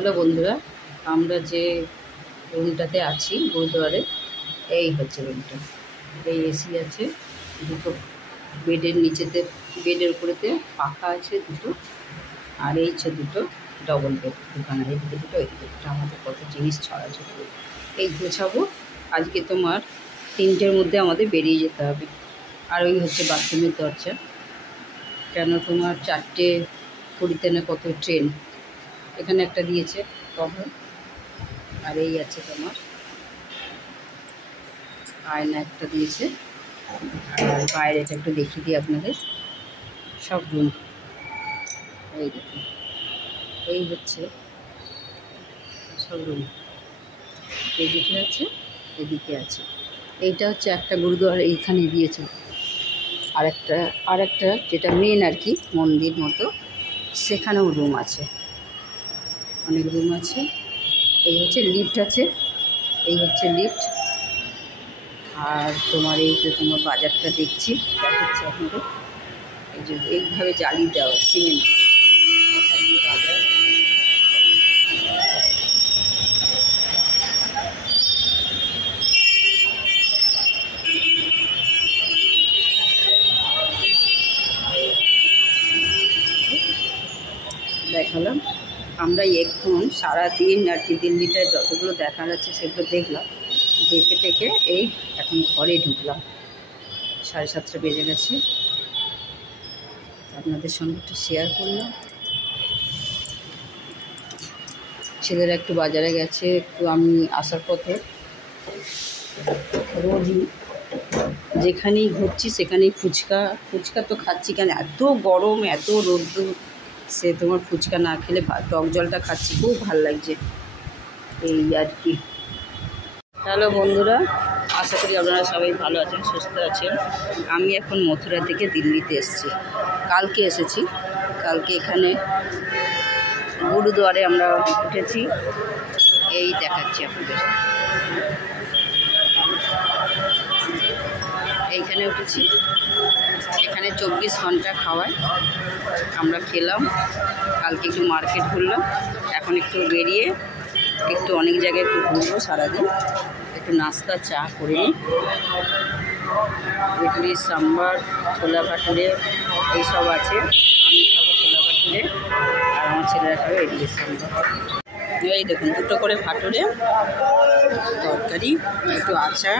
Hello বন্ধুরা, আমরা যে রুমটাতে আছি গুরুদুয়ারে, এই হচ্ছে রুমটা। এই এসি আছে, দুটো বেডের নিচেতে, বেডের উপরেতে পাখা আছে দুটো, আর এই হচ্ছে দুটো ডবল বেড, দুখানা, এদিকে দুটো এদিকে দুটো। আমাদের কত জিনিস ছড়াছড়ি, এই গোছাবো। আজকে তোমার 3টের মধ্যে আমাদের বেরিয়ে যেতে হবে। আর ওই হচ্ছে বাথরুমের দরজা, কেন তোমার 4:20 না কত ট্রেন, এখানে একটা দিয়েছে কভার। আর এই আছে তোমার আয়না একটা দিয়েছে। আর বাইরেটা একটু দেখিয়ে দিই আপনাদের, সব রুম। এই দেখুন, এই হচ্ছে সব রুম, এদিকে আছে, এদিকে আছে। এইটা হচ্ছে একটা গুরুদুয়ারা এইখানে দিয়েছে। আর একটা যেটা মেন আর কি, মন্দির মতো, সেখানেও রুম আছে, অনেক রুম আছে। এই হচ্ছে লিফট আছে, এই হচ্ছে লিফট। আর তোমার এই যে তোমার বাজারটা দেখছি, দেখাচ্ছি আপনাদের। এই যে এইভাবে জালি দেওয়া সিমেন্ট বাজার। দেখালাম আমরা এখন সারাদিন আর কি, দিল্লিটায় যতগুলো দেখা যাচ্ছে সেগুলো দেখলাম, দেখে টেকে এই এখন ঘরে ঢুকলাম। 7:30 বেজে গেছে, আপনাদের সঙ্গে একটু শেয়ার করলাম। ছেলেরা একটু বাজারে গেছে, একটু আমি আসার পথে রোজই যেখানেই ঘুরছি সেখানেই ফুচকা তো খাচ্ছি, কেন এত গরম, এত রোদ্দুর, সে তোমার ফুচকা না খেলে টক জলটা খাচ্ছি, খুব ভালো লাগছে এই আর কি। হ্যালো বন্ধুরা, আশা করি আপনারা সবাই ভালো আছেন, সুস্থ আছেন। আমি এখন মথুরা থেকে দিল্লিতে এসেছি, কালকে এসেছি। কালকে এখানে গুরুদুয়ারে আমরা উঠেছি, এই দেখাচ্ছি আপনাদের। এইখানে উঠেছি, এখানে 24 ঘন্টা খাওয়ায়, আমরা খেলাম। কালকে একটু মার্কেট ঘুরলাম, এখন একটু বেরিয়ে একটু অনেক জায়গায় একটু ঘুরবো সারাদিন। একটু নাস্তা চা করে নিই, ইডলি সাম্বার ছোলা ভাটুরে এইসব আছে। আমি খাবো ছোলা ভাটুরে, আর আমার ছেলেরা খাবে ইডলি সাম্বার। এই দেখুন, দুটো করে ভাটুরে, তরকারি, একটু আচার।